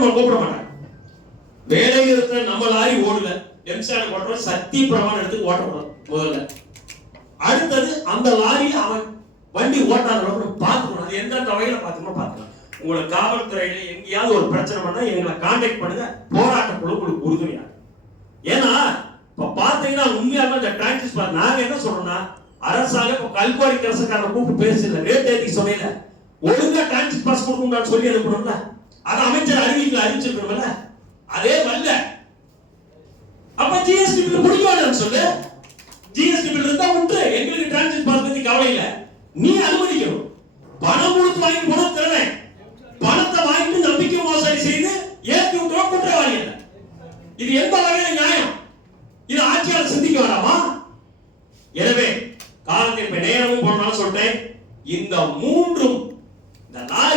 நம்ம கூப்பிட மாட்டாங்க வேலை இருக்கிற நம்ம லாரி ஓடல எம்சாண்ட் ஓட்டுறோம் சத்திய பிரமாணம் எடுத்து ஓட்டக்கூடாது முதல்ல. அடுத்தது அந்த லாரியில அவன் வண்டி ஓட்டாத பார்த்துக்கணும். அது எந்தெந்த வகையில பார்த்துக்கணும் பார்த்துக்கலாம். உங்களை காவல்துறையில எங்கேயாவது ஒரு பிரச்சனை பண்ணா எங்களை கான்டாக்ட் பண்ணுங்க. போராட்ட குழு உங்களுக்கு உறுதுணையா ஏன்னா இப்ப பாத்தீங்கன்னா உண்மையாவே இந்த டிரான்சிஸ் நாங்க என்ன சொல்றோம்னா அரசாங்கம் இப்ப கல்குவாரி கரசக்காரனை கூப்பிட்டு பேசல ரேட் ஏற்றி சொன்னீங்க ஒழுங்கா டிரான்சிட் பாஸ் கொடுக்கணும்னு சொல்லி அனுப்பணும்ல அது அமைச்சர் அறிவிக்கல அறிவிச்சிருக்கணும்ல அதே வரல அப்ப ஜிஎஸ்டி பில் பிடிக்க சொல்லு. ஜிஎஸ்டி பில் இருந்தா உண்டு. எங்களுக்கு டிரான்சிட் பாஸ் பத்தி கவலை இல்ல. நீ அனுமதிக்கணும். பணம் கொடுத்து வாங்கி பணம் தரேன் பணத்தை வாங்கிட்டு நம்பிக்கை மோசடி செய்து ஏற்றி விட்டுவா குற்றவாளி இல்ல. இது எந்த வகையில நியாயம்? இது ஆட்சியாளர் சிந்திக்க வேண்டாமா எனவே காலத்தை இப்ப நேரமும் போனாலும் சொல்றேன். இந்த மூன்றும்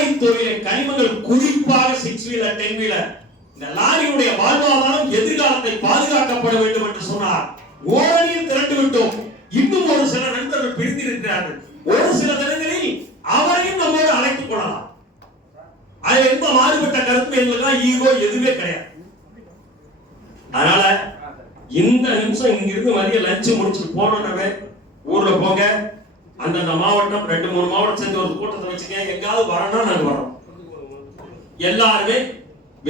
லாரி தொழிலை கனிமங்கள் குறிப்பாக சிக்ஸ் வீலர் டென் வீலர் இந்த லாரியுடைய வாழ்வாதாரம் எதிர்காலத்தை பாதுகாக்கப்பட வேண்டும் என்று சொன்னார். ஓரணியில் திரண்டு விட்டோம். இன்னும் ஒரு சில நண்பர்கள் பிரிந்திருக்கிறார்கள். ஒரு சில தினங்களில் அவரையும் நம்மோடு அழைத்துக் கொள்ளலாம். அது எந்த மாறுபட்ட கருத்து எங்களுக்கு ஈகோ எதுவுமே கிடையாது. அதனால இந்த நிமிஷம் இங்கிருந்து மதியம் லஞ்ச் முடிச்சு போனோன்னவே ஊர்ல போங்க. அந்தந்த மாவட்டம் ரெண்டு மூணு மாவட்டம் சேர்ந்து ஒரு கூட்டத்தை வச்சுக்க எங்காவது வரணும்னா நாங்க வரோம். எல்லாருமே